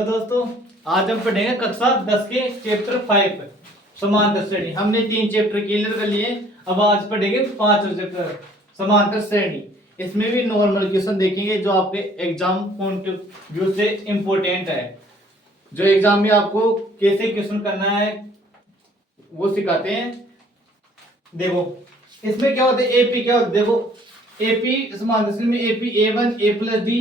दोस्तों, आज हम पढ़ेंगे कक्षा 10 के चैप्टर 5 समांतर श्रेणी। हमने 3 चैप्टर क्लियर कर लिए। अब आज पढ़ेंगे 5वां चैप्टर समांतर श्रेणी। इसमें भी नॉर्मल क्वेश्चन देखेंगे जो आपके एग्जाम पॉइंट ऑफ व्यू से इंपॉर्टेंट है, जो एग्जाम में आपको कैसे क्वेश्चन करना है वो सिखाते हैं। देखो इसमें क्या होता है, एपी क्या होता है। देखो एपी समांतर श्रेणी में AP A1 A plus D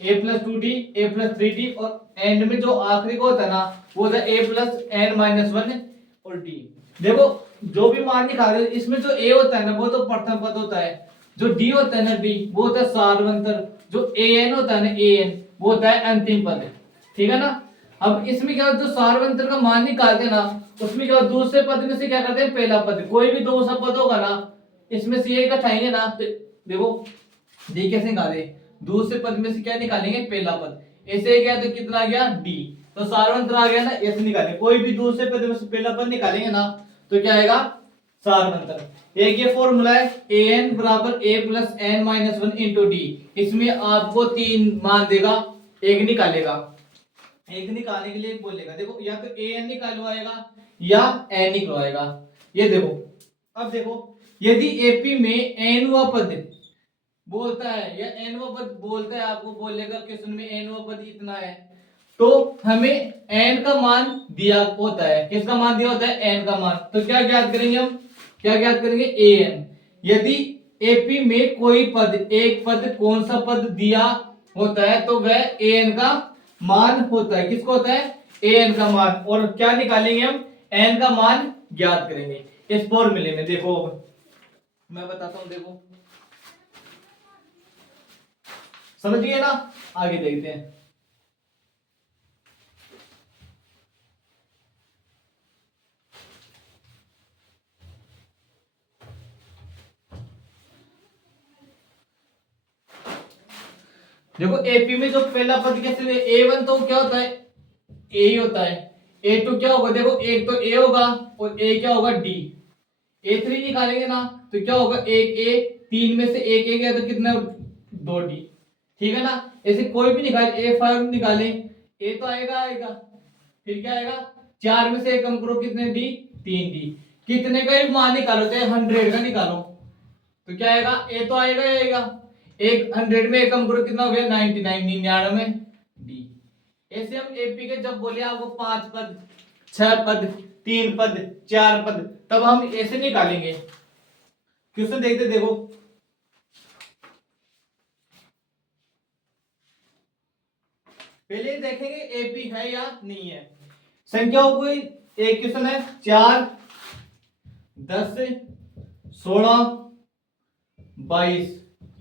A plus 2D A plus 3D और एंड में जो आखिरी को होता है ना वो होता है A प्लस N माइनस 1 और D। देखो जो भी मान निकाल रहे हो इसमें जो A होता है ना वो तो प्रथम पद होता है, जो D होता है ना D वो होता है सार्वंतर, जो AN होता है ना AN वो होता है अंतिम पद। ठीक है ना। अब इसमें क्या जो सार्वंतर का मान निकालते हैं ना उसमें क्या दूसरे पद में से क्या करते हैं पहला पद, कोई भी दूसरा पद होगा ना इसमें से ये इकट्ठाएंगे ना तो देखो डी कैसे निकाले, दूसरे पद में से क्या निकालेंगे पहला पद। ऐसे गया तो कितना आ गया डी, तो सार्वंतर आ गया ना, ऐसे निकालेंगे कोई भी दूसरे पद में से पहला पद निकालेंगे ना तो क्या आएगा सार्वंतर। एक ये फॉर्मूला है an बराबर a plus n minus 1 into D. इसमें आपको 3 मान देगा, एक निकालेगा, एक निकालने के लिए एक बोलेगा। देखो या तो an निकालवाएगा या n निकलवाएगा। ये देखो अब देखो यदि AP में n हुआ पद बोलता है या n पद बोलता है, आपको बोलेगा क्वेश्चन में n पद इतना है तो हमें n का मान दिया होता है। किसका मान दिया होता है? n का मान। तो क्या ज्ञात करेंगे हम, क्या ज्ञात करेंगे an। यदि AP में कोई पद एक पद कौन सा पद दिया होता है तो वह an का मान होता है। किसको होता है? an का मान। और क्या निकालेंगे हम? n का मान ज्ञात करेंगे इस फॉर्मूले में। देखो मैं बताता हूं, देखो समझिए ना, आगे देखते हैं। देखो एपी में जो पहला पद कैसे हुए, A1 तो क्या होता है ए ही होता है, A2 क्या होगा, देखो एक तो A होगा और A क्या होगा D। A3 निकालेंगे ना तो क्या होगा, एक A, 3 में से एक A गया तो कितना 2D। ठीक है ना। ऐसे कोई भी निकाले, A5 निकालें A तो आएगा आएगा, फिर क्या आएगा 4 में से एक कम करो कितने D, 3D। कितने का भी मान निकालो चाहे 100 का निकालो तो क्या आएगा, A तो आएगा ही आएगा। एक 100 में एक कम करो कितना हो गया 99, 99 D। ऐसे हम एपी के जब बोले आपको 5 पद 6 पद 3 पद 4 पद तब हम ऐसे निकालेंगे। क्वेश्चन देखते देखो पहले देखेंगे एपी है या नहीं है। संख्याओं को एक क्वेश्चन है 4 10 16 22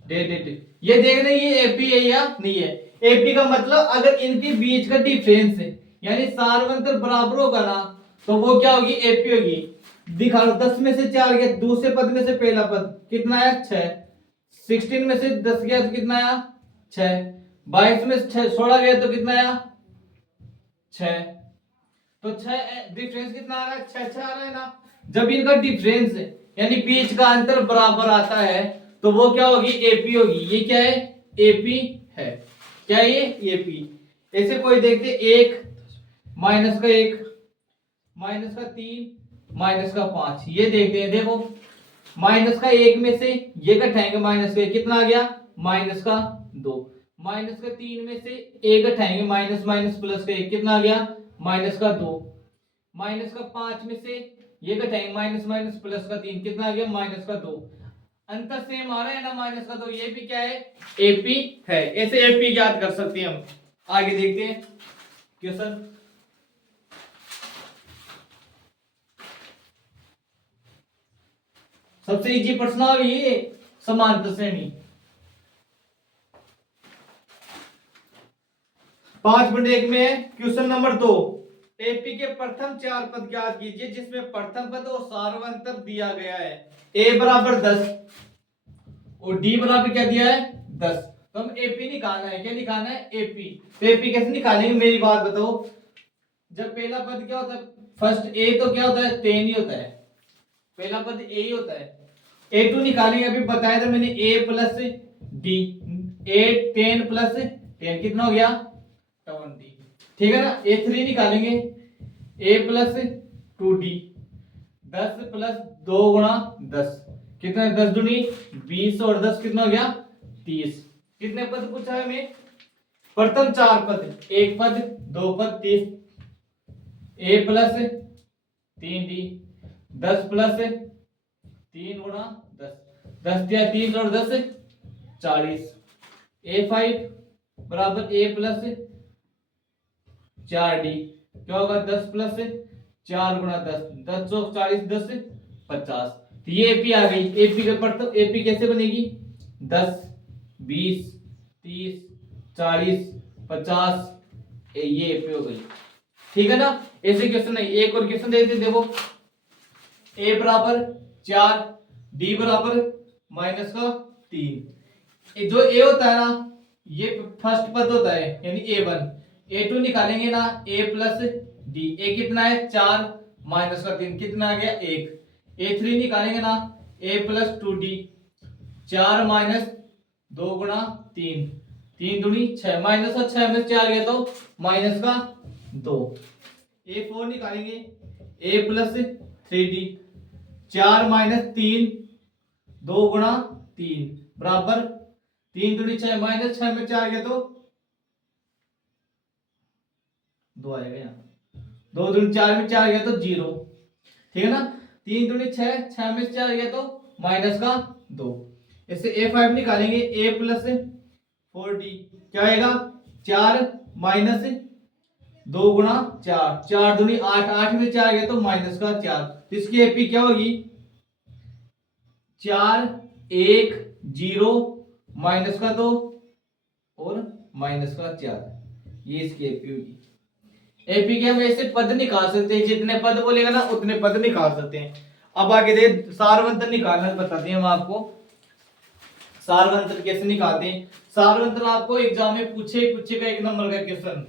डेट ये देखना ये एपी है या नहीं है। एपी का मतलब अगर इनके बीच का डिफरेंस है यानी सार्वंतर बराबर होगा ना तो वो क्या होगी, एपी होगी। दिखा लो 10 में से 4 गया, दूसरे पद में से पहला पद कितना आया 6, 16 में से 10 गया तो कितना आया 6, 22 में से 16 गया तो कितना आया 6। तो 6 डिफरेंस कितना आ रहा है 6 6 आ रहा है ना। जब इनका डिफरेंस है यानी बीच का अंतर बराबर आता है तो वो क्या होगी, एपी होगी। ये क्या है, एपी है। क्या ये एपी। ऐसे कोई देखते एक माइनस का 1 माइनस का 3 माइनस का 5 ये देखते हैं। देखो माइनस का 1 में से ये घटाएंगे माइनस का कितना आ गया माइनस का 2, माइनस का 3 में से एक घटाएंगे माइनस माइनस प्लस का 1 कितना आ गया माइनस का 2, माइनस का 5 में से ये घटाएंगे माइनस माइनस प्लस का 3 कितना आ गया माइनस का 2। अंतर सेम आ रहा है ना माइनस का, तो ये भी क्या है एपी है। ऐसे एपी ज्ञात कर सकते हैं हम। आगे देखते हैं क्वेश्चन। सबसे इजी प्रश्न है ये समांतर श्रेणी। 5.1 में क्वेश्चन नंबर 2, एपी के प्रथम 4 पद ज्ञात कीजिए जिसमें प्रथम पद और सार्वंतर दिया गया है। ए बराबर 10 और डी बराबर क्या दिया है 10। तो हम एपी निकालना है, क्या निकालना है एपी। तो एपी कैसे निकालेंगे मेरी बात बताओ। जब पहला पद क्या होता है, फर्स्ट ए तो क्या होता है 10 ही होता है, पहला पद ए ही होता है। A2 निकालेंगे, अभी बताया था मैंने A प्लस डी, 8 10 प्लस 10 कितना हो गया 20। ठीक है ना। A3 निकालेंगे, A प्लस 2D, 10 प्लस 2 गुणा 10 कितना, 10 दूनी 20 और 10 कितना हो गया 30। कितने पद पूछा है हमें, प्रथम 4 पद, 1 पद 2 पद 30, A प्लस 3D, 10 प्लस 3 गुणा 10, 10 या 3 और 10 40, A5 बराबर A प्लस 4D, क्या होगा 10 प्लस 4 गुणा 10, 10 चौक 40, 10 50। तो ये एपी आ गई। एपी के पढ़ते, एपी कैसे बनेगी, 10 20 30 40 50, ये एपी हो गई। ठीक है ना। ऐसे क्वेश्चन नहीं, एक और क्वेश्चन दे देते, देखो ए बराबर 4, डी बराबर माइनस का 3। जो ए होता है ना, ये फर्स्ट पद होता है यानी A1, A2 निकालेंगे ना, A प्लस डी, ए कितना है 4 माइनस का 3 कितना आ गया 1, A3 निकालेंगे ना, A प्लस 2D, 4 माइनस 2 गुणा 3, 3 दूनी 6, माइनस का 6 में 4 गया तो माइनस का 2। A4 निकालेंगे, A प्लस 3D, 4 माइनस 3 2 गुणा 3 बराबर 3 दूनी 6, माइनस 6 में 4 गया तो 2 आएगा यहाँ, 2 दूनी 4 में 4 गया तो 0। ठीक है ना। 3 दूनी 6, 6 में 4 गया तो माइनस का 2। इससे A5 निकालेंगे, A प्लस 4D, क्या आएगा 4 माइनस 2 गुणा 4, 4 दूनी 8, 8 में 4 गया तो माइनस का 4। तो इसकी एपी क्या होगी 4 1 0 माइनस का 2 और माइनस का 4, ये इसकी एपी होगी। एपी के हम ऐसे पद निकाल सकते हैं, जितने पद बोलेगा ना उतने पद निकाल सकते हैं। अब आगे दे सारवंतर निकालना बताते हैं हम आपको। सारवंतर कैसे निकालते हैं, सारवंतर आपको एग्जाम में पूछेगा 1 नंबर का क्वेश्चन,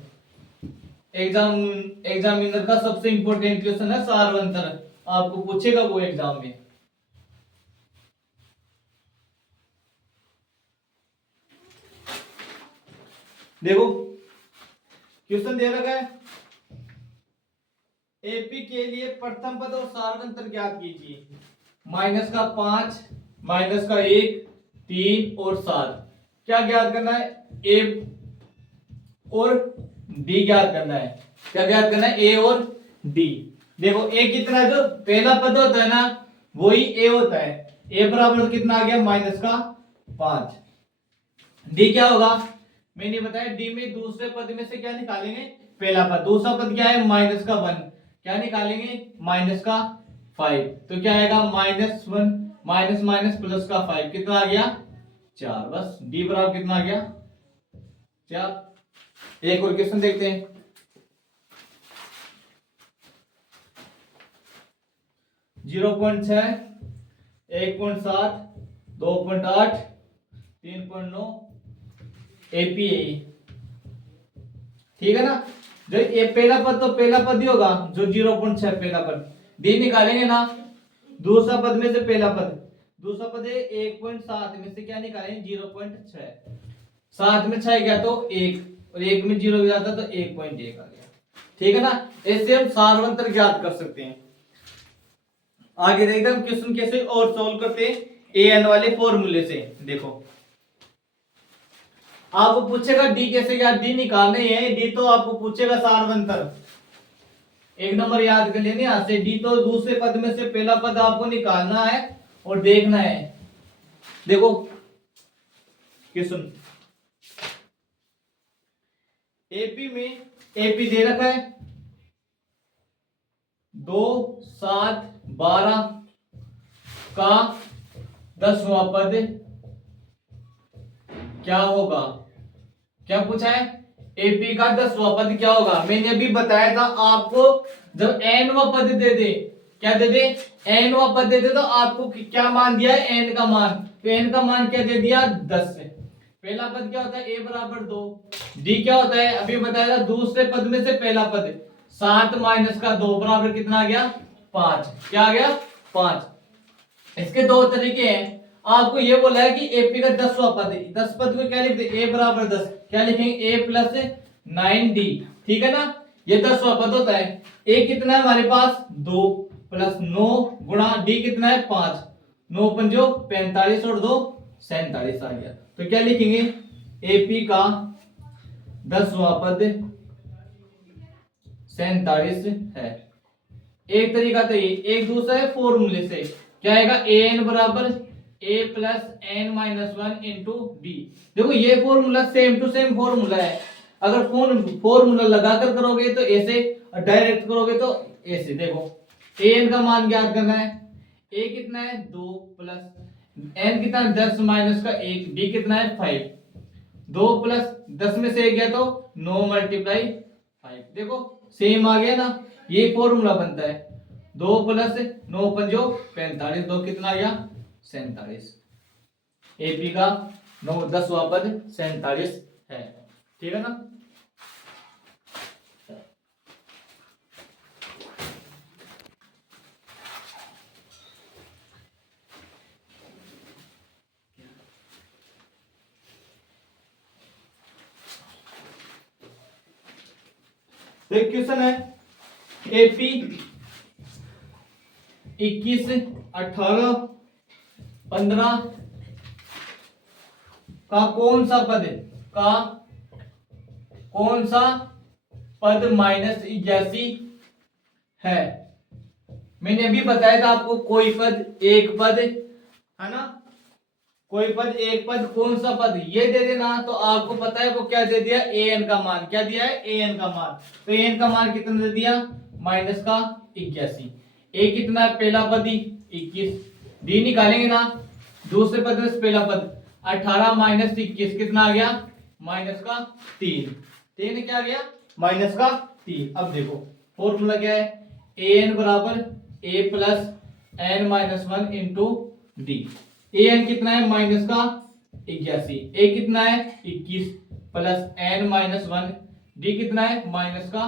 एग्जामिनर का सबसे इंपॉर्टेंट क्वेश्चन है सारवंतर, आपको पूछेगा वो एग्जाम में। देखो क्वेश्चन दे रखा है, एपी के लिए प्रथम पद और सारवंतर ज्ञात कीजिए। माइनस का 5, माइनस का 1, 3 और 7 क्या ज्ञात करना है, ए और डी ज्ञात करना है। क्या ज्ञात करना है, ए और डी। देखो ए कितना, जो पहला पद होता है ना वही ए होता है, ए बराबर कितना आ गया माइनस का 5। डी क्या होगा, मैंने बताया डी में दूसरे पद में से क्या निकालेंगे, पहला पद, दूसरा पद क्या है माइनस का 1, क्या निकालेंगे माइनस का 5, तो क्या आएगा -1 माइनस माइनस प्लस का 5 कितना आ गया 4। बस डी बराबर कितना आ गया 4। एक और क्वेश्चन देखते हैं, जीरो 0.6 1.7 2.8 3.9 एपी। ठीक है ना। जो ये पहला पद तो पहला पद ही होगा, जो 0.6 पहला पद, डी निकालेंगे ना, दूसरा पद में से पहला पद, दूसरा पद है 1.7 में से क्या निकालेंगे 0.6, 7 में 6 गया तो 1 और 1 में 0 गया था तो 1.1 आ गया। ठीक है ना। ऐसे हम सारवंतर ज्ञात कर सकते हैं। आगे देखते हैं क्वेश्चन कैसे और सॉल्व करते हैं ए एन वाले फॉर्मूले से। देखो आपको पूछेगा डी कैसे, क्या डी निकालने हैं, डी तो आपको पूछेगा सारवंतर, 1 नंबर याद कर लेने यहां से, डी तो दूसरे पद में से पहला पद आपको निकालना है और देखना है। देखो क्वेश्चन एपी में, एपी दे रखा है 2 7 12 का 10वां पद क्या होगा, क्या पूछा है एपी का 10वां पद क्या होगा। मैंने अभी बताया था आपको, जब एनवां पद दे दे, क्या दे दे एनवां पद दे दे, तो आपको क्या मान दिया है एन का मान, तो एन का मान क्या दे दिया 10 से। पहला पद क्या होता है ए बराबर 2, डी क्या होता है अभी बताया था दूसरे पद में से पहला पद 7 माइनस का 2 बराबर कितना आ गया 5, क्या आ गया 5। इसके दो तरीके हैं, आपको ये बोला है कि एपी का 10वां पद है, 10 पद को क्या लिखते ए बराबर 10, क्या लिखेंगे ए प्लस 9d, ठीक है ना। ये 10वां पद होता है। a कितना है हमारे पास 2 प्लस 9 गुणा d कितना है 5, 9 पंजो 45 और 2 47 आ गया। तो क्या लिखेंगे AP का 10वां पद 47 है। एक तरीका तो ये, एक दूसरा है फॉर्मूले से, क्या आएगा an बराबर a plus n minus 1 into D. देखो ये formula same to same formula है। अगर फॉर्मूला लगाकर करोगे तो ऐसे, और डायरेक्ट करोगे तो ऐसे। देखो an का मान ज्ञात करना है, a कितना है 2 प्लस n कितना है 10 माइनस का 1, d कितना है 5, 2 प्लस 10 में से 1 गया तो 9 मल्टीप्लाई 5। देखो सेम आ गया ना, ये फॉर्मूला बनता है। 2 प्लस 9 पंजो 45, 2 कितना आ गया 47। एपी का 10वां पद 47 है, ठीक है ना। तो क्वेश्चन है एपी 21, 18, 15 का कौन सा पद माइनस 81 है। मैंने अभी बताया था आपको, कोई पद एक पद है ना, कोई पद एक पद, कौन सा पद ये दे देना तो आपको पता है वो क्या दे दिया, an का मान क्या दिया है, an का मान। तो an का मान कितना दे दिया माइनस का 81। a कितना है पहला पद ही 21, d निकालेंगे ना दूसरे पद में पहला पद 18 माइनस 21 कितना आ गया माइनस का 3, 3 क्या आ गया माइनस का 3। अब देखो फॉर्मूला क्या है, an बराबर a plus n minus 1 into D. an कितना है माइनस का 81, a कितना है 21 प्लस n माइनस 1, d कितना है माइनस का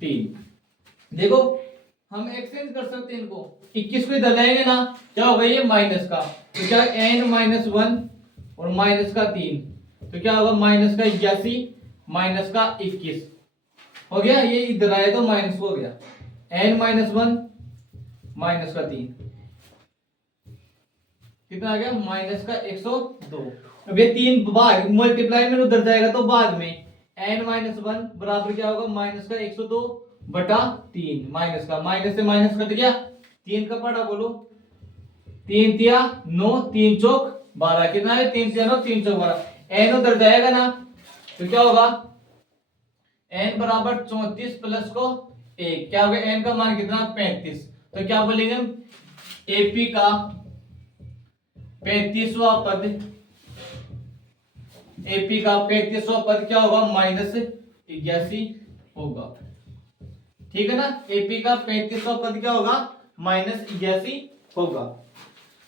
3। देखो हम एक्सचेंज कर सकते हैं इनको, 21 को इधर लाएंगे ना क्या होगा ये माइनस का, तो क्या n माइनस 1 और माइनस का 3, तो क्या होगा माइनस का 81 माइनस का 21 हो गया। ये इधर आया तो माइनस हो गया, n माइनस 1 माइनस का 3 कितना आ गया माइनस का 102। अब ये 3 भाग मल्टीप्लाई में उधर जाएगा तो बाद में n माइनस 1 बराबर क्या होगा माइनस का 102 बटा 3, माइनस का माइनस से माइनस कट गया, 3 का पड़ा बोलो 3 तिया 9, 3 चौक 12 कितना है 3 तिया 9, 3 चौक 12, n उधर जाएगा ना तो क्या होगा n बराबर 34 प्लस को 1, क्या होगा n का मान कितना 35। तो क्या बोलेंगे हम एपी का 35वां पद, एपी का 35वां पद क्या होगा माइनस 81 होगा, ठीक है ना। एपी का 35वां पद क्या होगा माइनस 81 होगा।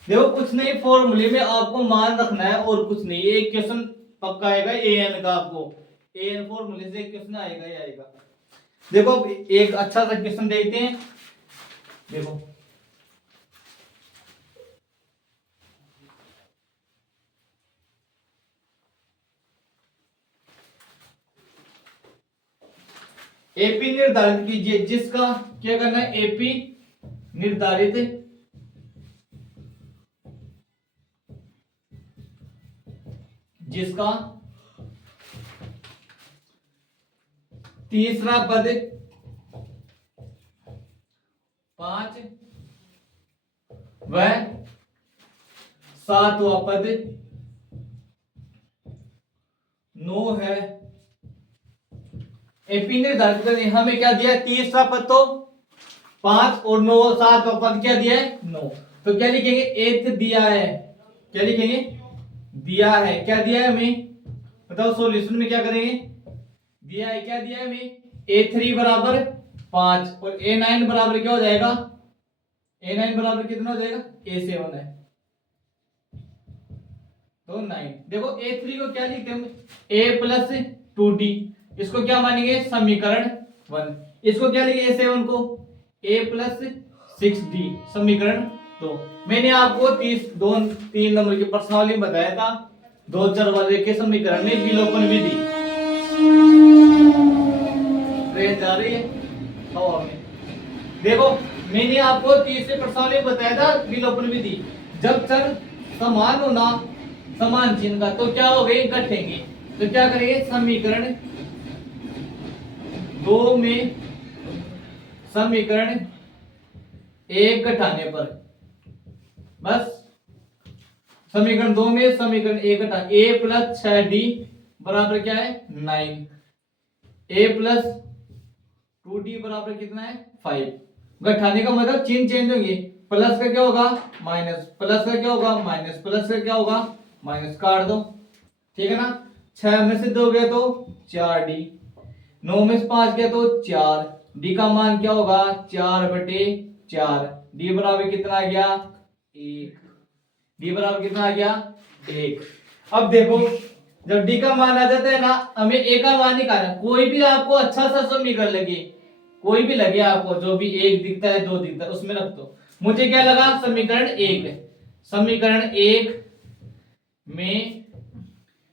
देखो कुछ नहीं, फॉर्मूले में आपको मान रखना है और कुछ नहीं। एक क्वेश्चन पक्का आएगा an का, आपको an फॉर्मूले से क्वेश्चन आएगा ही आएगा। देखो अब एक अच्छा सा क्वेश्चन देखते हैं। देखो एपी निर्धारित कीजिए, जिसका क्या करना है एपी निर्धारित जिसका तीसरा पद 5 व 7वां पद 9 है। एपी निर्धारित करने हमें क्या दिया है, तीसरा पद तो 5 और 9, 7वां पद क्या दिया है 9। तो क्या लिखेंगे एथ दिया है, क्या लिखेंगे दिया है, क्या दिया है हमें बताओ, सॉल्यूशन में क्या करेंगे, दिया है क्या दिया है हमें a3 बराबर 5 और a9 बराबर क्या हो जाएगा, a9 बराबर कितना हो जाएगा a7 है तो 9। देखो a3 को क्या लिखते हैं a प्लस 2d, इसको क्या मानेंगे समीकरण 1, इसको क्या लिखे a7 को a प्लस 6d समीकरण 2। मैंने आपको 3 नंबर की प्रश्नावली में बताया था 2 चर वाले के समीकरण में विलोपन विधि। जा रही है हवा में। देखो मैंने आपको तीसरे प्रश्न में बताया था विलोपन विधि, जब चर समान होना समान चिन्ह का तो क्या हो गए घटेंगे, तो क्या करेंगे समीकरण 2 में समीकरण 1 घटाने पर, बस समीकरण 2 में समीकरण 1 घटा a प्लस 6d बराबर क्या है 9, a प्लस 2d बराबर कितना है 5। घटाने का मतलब चिन्ह चेंज होंगे, प्लस का क्या होगा माइनस, प्लस का क्या होगा माइनस, प्लस का क्या होगा माइनस, काट दो ठीक है ना। 6 में से 2 गया तो 4d, 9 में से 5 गया तो 4, d का मान क्या होगा 4/4, d बराबर कितना आ गया 1, d बराबर कितना आ गया 1। अब देखो जब d का मान आ जाता है ना, हमें a का मान निकालना है। कोई भी आपको अच्छा सा समीकरण लगे, कोई भी लगे आपको, जो भी 1 दिखता है 2 दिखता है उसमें रख दो। मुझे क्या लगा समीकरण 1, समीकरण 1 में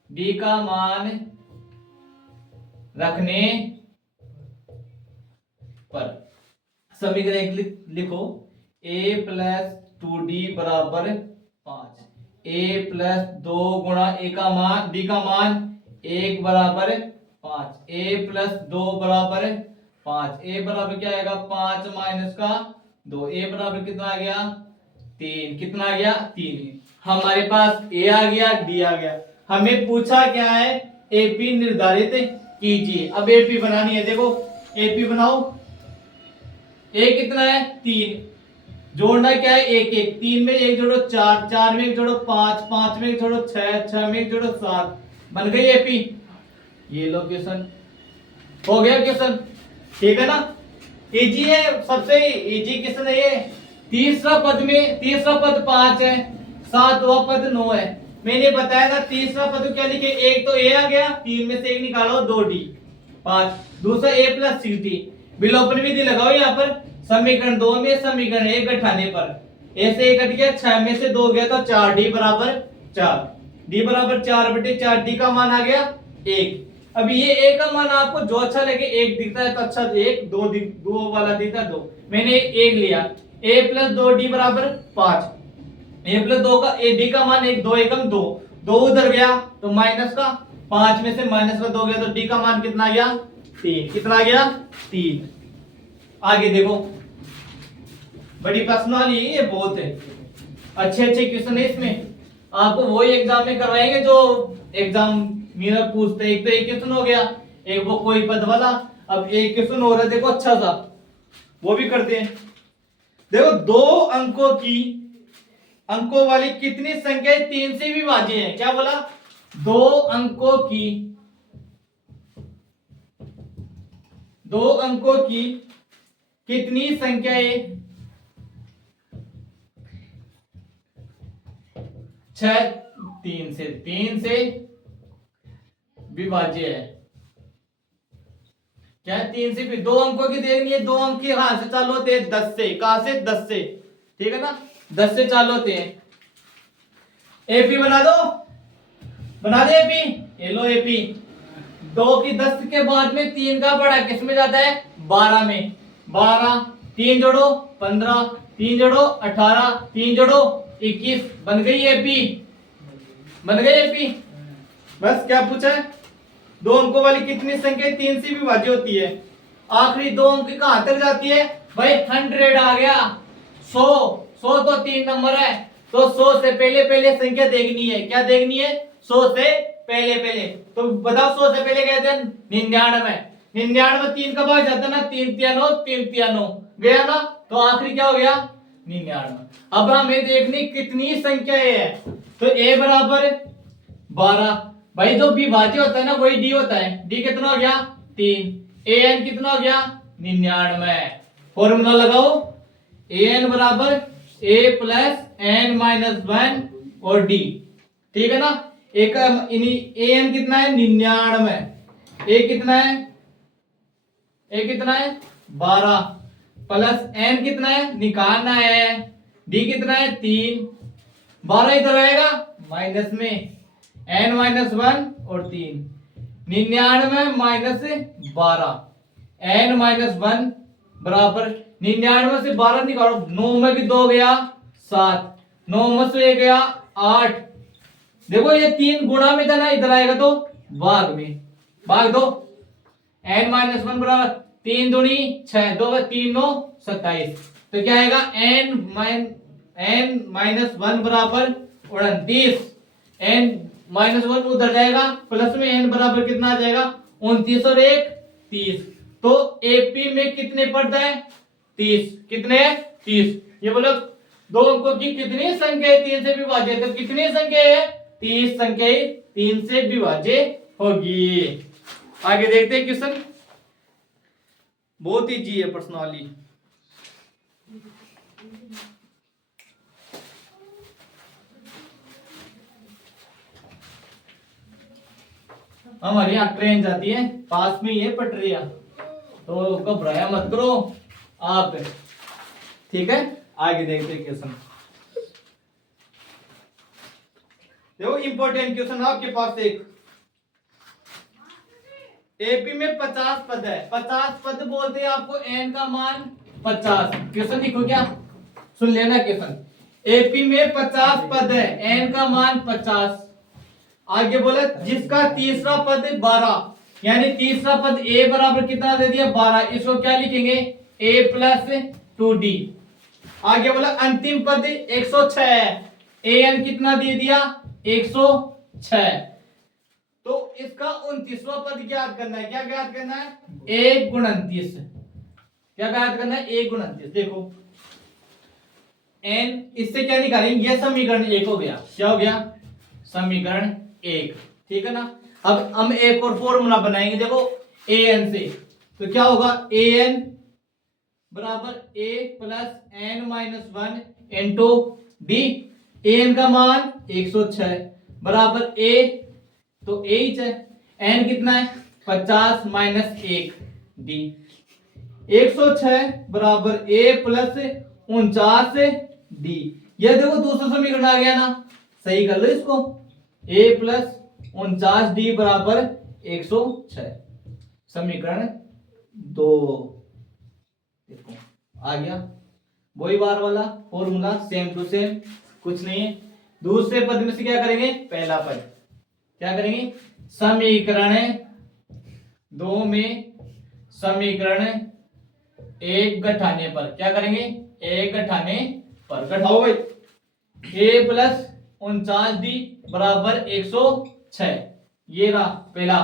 d का मान रखने पर समीकरण 1 लिखो a प्लस 2d बराबर 5, a प्लस 2 गुणा a का मान d का मान 1 बराबर 5, a प्लस 2 बराबर 5, a बराबर क्या आएगा 5 माइनस का 2, a बराबर कितना आ गया 3, कितना आ गया 3। हमारे पास a आ गया d आ गया, हमें पूछा क्या है ap निर्धारित कीजिए। अब ap बनानी है, देखो ap बनाओ, a कितना है 3, जोड़ना क्या है 1 1, 3 में 1 जोड़ो 4, 4 में 1 जोड़ो 5, 5 में 1 जोड़ो 6, 6 में 1 जोड़ो 7, बन गई एपी। ये लो क्वेश्चन हो गया क्वेश्चन, ठीक है ना। इजी है, सबसे इजी क्वेश्चन है ये। तीसरा पद 5 है, सातवां पद 9 है। मैंने बताया था तीसरा पद क्या लिखे, एक तो a आ गया, 3 में से 1 निकालो 2d 5, दूसरा a प्लस 6d। विलोपन विधि लगाओ यहाँ पर, समीकरण 2 में समीकरण 1 घटाने पर ऐसे 1 घट गया, 6 में से 2 गया तो 4d बराबर 4, d बराबर 4/4, d का मान आ गया 1। अब ये a का मान आपको जो अच्छा लगे, 1 दिखता है तो अच्छा 1, 2 वाला दिखता है 2, मैंने 1 लिया। a प्लस 2d बराबर 5, a प्लस 2 का d का मान 1, 2 एकम 2, 2 उधर गया तो माइनस का, 5 में से माइनस का 2 गया तो d का मान कितना आ गया 3, कितना आ गया 3। आगे देखो बड़ी पर्सनली ये बहुत है, अच्छे अच्छे क्वेश्चन है इसमें, आपको वही एग्जाम में करवाएंगे जो एग्जाम मिरर पूछते हैं। एक तो एक क्वेश्चन हो गया, एक वो कोई पद वाला, अब एक क्वेश्चन हो रहा है देखो अच्छा सा, वो भी करते हैं। देखो 2 अंकों वाली कितनी संख्या 3 से विभाज्य है, क्या बोला 2 अंकों की कितनी संख्याएं 3 से विभाज्य है। क्या 3 से भी 2 अंकों की देखनी है, 2 अंक के कहां से चालू होते हैं 10 से, कहां से 10 से, ठीक है ना, 10 से चालू होते हैं। एपी बना दो, बना दे एपी, ये लो एपी। 2 की 10 के बाद में 3 का बड़ा किस में जाता है 12 में, 12 3 जोड़ो 15, 3 जोड़ो 18, 3 जोड़ो 21, बन गई एपी, बन गई एपी। बस क्या पूछा है 2 अंकों वाली कितनी संख्या 3 से विभाज्य होती है। आखिरी 2 अंक कहां तक जाती है भाई 100 आ गया, 100 तो 3 नंबर है, तो 100 से पहले पहले संख्या देखनी है, क्या देखनी है 100 से पहले पहले। तो बताओ 100 से पहले कहते हैं 99, 99 3 का भाग जाता है ना, 3 3 9 गया ना, तो आखिरी क्या हो गया 99। अब हमें देखनी कितनी संख्या है, तो a बराबर 12, भाई जो विभाज्य होता है ना वही d होता है, d कितना हो गया 3, an कितना हो गया 99। फॉर्मूला लगाओ, an बराबर a प्लस n माइनस 1 और d, ठीक है ना। एक an कितना है 99, a कितना है 12 प्लस n कितना है निकालना है, d कितना है 3, 12 इधर आएगा माइनस में, n माइनस 1 और 3, 99 माइनस 12 n-1 बराबर 99 से 12 निकालो, 9 में भी 2 गया 7, 9 में से 1 गया 8। देखो ये 3 गुणा में था ना, इधर आएगा तो भाग में, भाग दो। n-1 बराबर 3 दूनी 6, 2 3 9 27। तो क्या आएगा n-1 बराबर 29। n-1 उधर जाएगा, प्लस में n बराबर कितना आ जाएगा 29 और 1 30। तो एपी में कितने पड़ता है 30, कितने 30। ये बोलो दो अंकों की कितनी संख्या है 3 से विभाज्य, तो कितनी संख्या है 30 संख्या 3 से विभाज्य होगी। आगे देखते हैं क्वेश्चन, बहुत इजी है पर्सनली। हमारे यहाँ ट्रेन जाती है, पास में ये पटरिया, तो घबराया मत करो आप, ठीक है। आगे देखते हैं क्वेश्चन, देखो इंपॉर्टेंट क्वेश्चन आपके पास एक, एपी में 50 पद है, 50 पद बोलते हैं आपको n का मान 50। क्वेश्चन लिखो क्या, सुन लेना क्वेश्चन, एपी में 50 पद है, n का मान 50। आगे बोला जिसका तीसरा पद 12, यानी तीसरा पद a बराबर कितना दे दिया 12, इसको क्या लिखेंगे a प्लस 2d। आगे बोला अंतिम पद 106 है, an कितना दे दिया 106। तो इसका 29वां पद ज्ञात करना है, क्या ज्ञात करना है 1 गुण 29। क्या ज्ञात करना है 1 गुण 29। देखो n, इससे क्या निकालेंगे, ये समीकरण 1 हो गया, क्या हो गया समीकरण 1, ठीक है ना। अब हम एक और फॉर्मूला बनाएंगे, देखो an से, तो क्या होगा an बराबर a plus n-1 into d। an का मान 106 बराबर a, तो a ही है, n कितना है 50 माइनस 1 d। 106 बराबर a प्लस 49 d। यह देखो दूसरा समीकरण आ गया ना, सही कर लो इसको, a प्लस 49d बराबर 106, समीकरण 2। देखो आ गया, वही बार वाला फॉर्मूला, सेम टू सेम, कुछ नहीं है। दूसरे पद में से क्या करेंगे, पहला पद क्या करेंगे, समीकरण 2 में समीकरण 1 घटाने पर क्या करेंगे, 1 घटाने पर घटाओ भाई, a प्लस 49d बराबर 106। ये रहा पहला,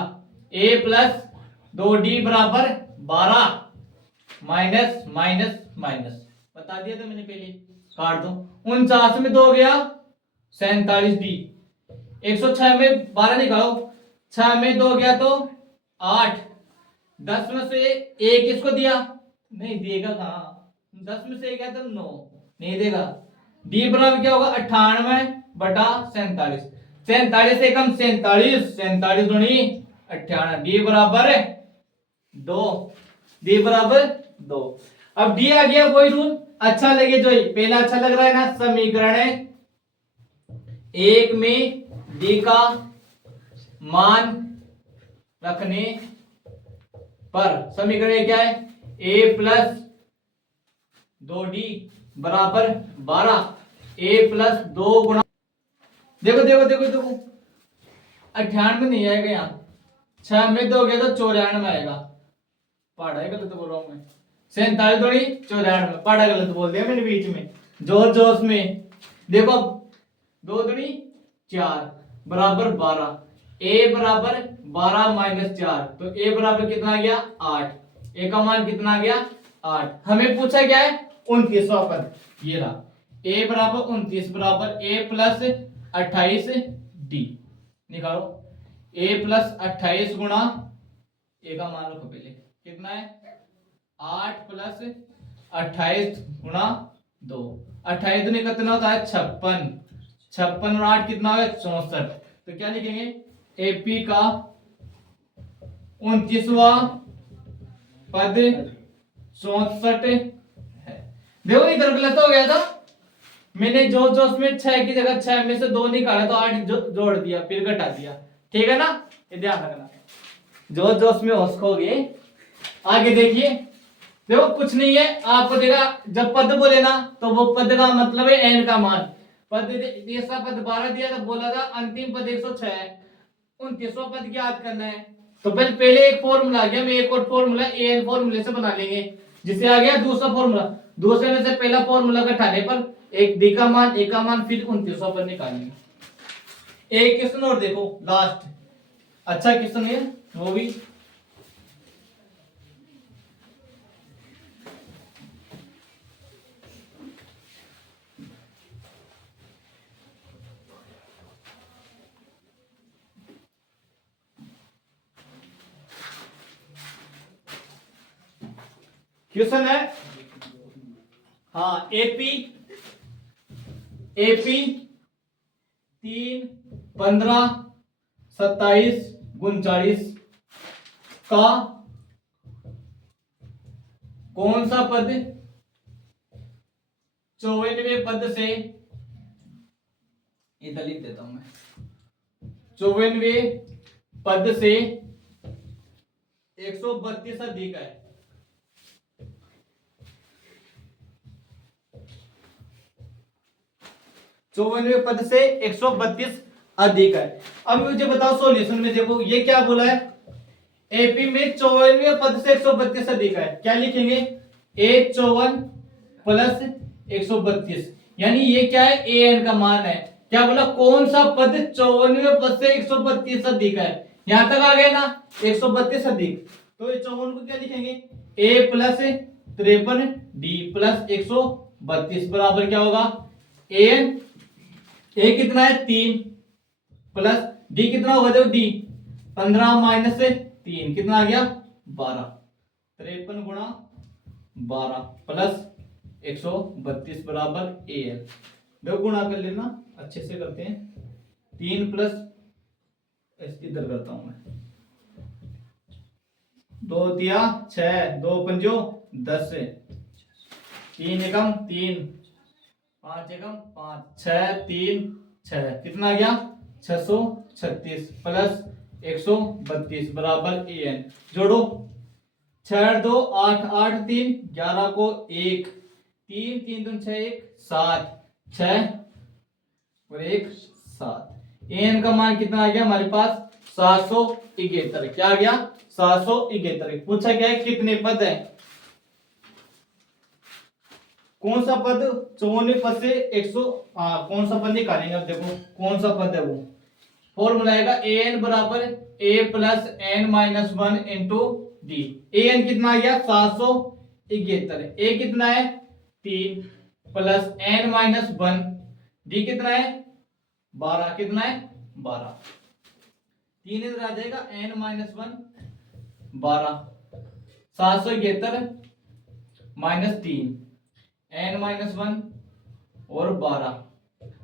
a प्लस 2d बराबर 12, माइनस माइनस माइनस, बता दिया था मैंने पहले, काट दो। 49 में 2 गया 47d, 106 में 12 निकालो, 6 में 2 गया तो 8, 10 में से 1 किसको दिया, नहीं देगा कहाँ, 10 में से 1 गया तो 9, नहीं देगा। d बराबर क्या होगा 98 बटा 47, 47 से कम 47, 47 दूनी 98, d बराबर 2, d बराबर 2। अब d आ गया, कोई रूल अच्छा लगे जो पहला अच्छा लग रहा है ना, समीकरण 1 में d का मान रखने पर समीकरण क्या है, a प्लस 2d बराबर 12, a प्लस 2 गुणा, देखो देखो देखो देखो 98 नहीं आएगा यहाँ, 6 में 2 गया तो 94 आएगा, पढ़ा है गलत बोल रहा हूं मैं, 47 थोड़ी 94, पढ़ा गलत बोल दिया मैंने बीच में जोश जोश में। देखो 2 दूनी 4 बराबर 12, a बराबर 12 माइनस 4, तो a बराबर कितना आ गया 8, a का मान कितना आ गया 8। हमें पूछा क्या है 29वां पद, ये रहा a बराबर 29 बराबर a प्लस 28d, निकालो a प्लस 28 गुणा, a का मान रखो पहले कितना है 8 प्लस 28 गुणा 2, 28 दूनी कितना होता है 56, 56 और 8 कितना होगा 64। तो क्या लिखेंगे एपी का 29वां पद 64 है। देखो इधर गलत हो गया था, मैंने जो जो उसमें 6 की जगह 6 में से 2 निकाला तो 8 जोड़ दिया फिर घटा दिया, ठीक है ना, ये ध्यान रखना। जो जो उसमें होश खो गए आगे देखिए, देखो कुछ नहीं है, आपको देखा जब पद बोले ना तो वो पद का मतलब है n का मान। पद तीसरा पद 12 दिया तो बोला था अंतिम पद 106 है, 29वां पद याद करना है। तो पहले एक फॉर्मूला आ गया, हम एक और फॉर्मूला an फॉर्मूले से बना लेंगे, जिसे आ गया दूसरा फॉर्मूला। दूसरे में से पहला फॉर्मूला घटाने पर एक डी का मान, ए का मान, फिर 29वां पद निकालेंगे। एक क्वेश्चन और देखो लास्ट, अच्छा क्वेश्चन है वो भी। क्वेश्चन है, हाँ एपी 3, 15, 27, 39 का कौन सा पद 54वें पद से, इधर लिख देता हूं मैं, 54वें पद से 132 अधिक है। 54वें पद से 132 अधिक है। अब मुझे बताओ सॉल्यूशन में, देखो ये क्या बोला है, एपी में 54वें पद से 132 अधिक है, क्या लिखेंगे, ए 54 प्लस 132, यानी ये क्या है, ए एन का मान है। क्या बोला, कौन सा पद 54वें पद से 132 अधिक है, यहां तक आ गए ना, 132 अधिक, तो ये 54 को क्या लिखेंगे, ए प्लस 53 डी प्लस 132 बराबर क्या होगा, ए एन, ए कितना है 3 प्लस डी कितना होगा, देखो डी 15 माइनस 3 कितना आ गया 12, 53 गुणा 12 प्लस 132 बराबर ए एल। देखो गुणा कर लेना, अच्छे से करते हैं, 3 प्लस इधर करता हूं मैं, 2 तिया 6, 2 पंजो 10, 3 एकम 3, 5 एकम 5, 6 3 6 कितना आ गया 636 प्लस 132 बराबर ए एन। जोड़ो, 6 2 8, 8 3 11 को 1, 3 3 2 6 1 7, 6 और 1 7, ए एन का मान कितना आ गया हमारे पास 771। क्या आ गया 771। पूछा क्या है, कितने पद है, कौन सा पद 54वें पद से 100, कौन सा पद निकालेंगे, अब देखो कौन सा पद है वो, फॉर्मूला आएगा ए एन बराबर A plus N minus 1 into D. A N कितना आ गया 771, ए कितना है 3 प्लस एन माइनस 1, डी कितना है 12, कितना है 12, 3 इधर आ जाएगा, एन माइनस 1 12, 771 माइनस 3, एन माइनस 1 और 12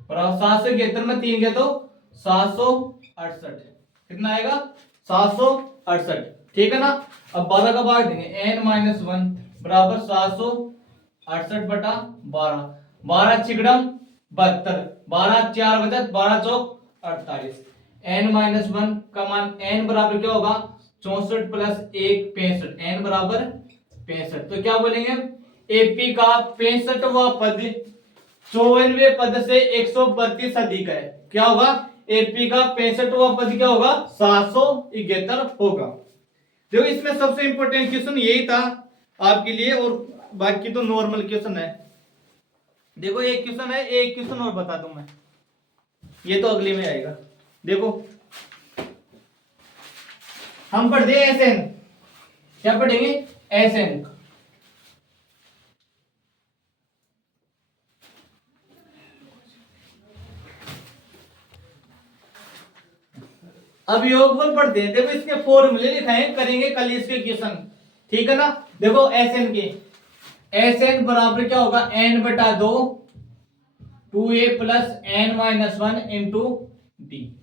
बराबर 771 में 3 के तो 768, कितना आएगा 768, ठीक है ना। अब 12 का भाग देंगे, एन माइनस 1 बराबर 768 बटा 12, 12 छिगड़म 72, 12 4 बचा 12 चौक 48, एन माइनस 1 का मान एन बराबर क्या होगा 64 प्लस 1 65, एन बराबर 65। तो क्या बोलेंगे, एपी का 65वां पद 54वें पद से 132 अधिक है, क्या होगा, एपी का 65वां पद क्या होगा 771 होगा। देखो इसमें सबसे इंपॉर्टेंट क्वेश्चन यही था आपके लिए, और बाकी तो नॉर्मल क्वेश्चन है। देखो एक क्वेश्चन है, एक क्वेश्चन और बता दूं मैं, ये तो अगले में आएगा। देखो हम पढ़ते हैं एस एन, क्या पढ़ेंगे एस एन, अब योगफल पढ़ते हैं। देखो इसके फॉर्मूले लिखाए करेंगे कल इसके क्वेश्चन, ठीक है ना। देखो एस एन के, एस एन बराबर क्या होगा एन बटा 2 2a plus N minus 1 into D,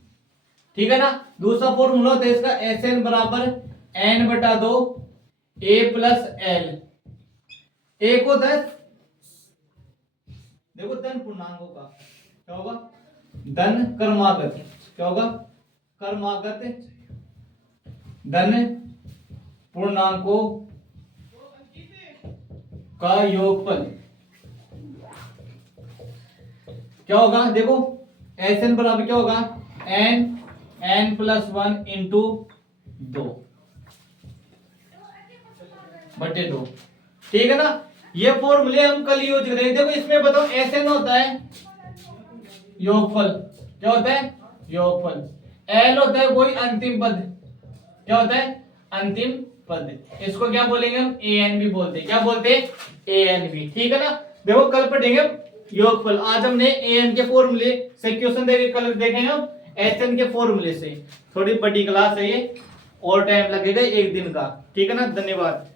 ठीक है ना। दूसरा फॉर्मूला होता है इसका, एस एन बराबर एन बटा 2 a प्लस एल, एक होता है देखो धन पूर्णांकों का, क्या होगा धन क्रमागत, क्या होगा क्रमागत धन पूर्णांकों का योगफल क्या होगा, देखो एस एन बराबर क्या होगा, एन प्लस 1 इंटू 2 बटे 2। ठीक है ना, ये फॉर्मूले हम कल यूज करेंगे। देखो इसमें बताओ एस एन होता है योगफल, क्या होता है योगफल, एल होता है कोई अंतिम पद, क्या होता है अंतिम पद, इसको क्या बोलेंगे हम ए एन बी बोलते हैं, क्या बोलते हैं ए एन बी। ठीक है ना, देखो कल पढ़ेंगे योगफल, आज हमने ए एन के फॉर्मूले से क्वेश्चन देखे, कल देखेंगे हम एस एन के फॉर्मूले से। थोड़ी बड़ी क्लास है ये और टाइम लगेगा एक दिन का। ठीक है ना, धन्यवाद।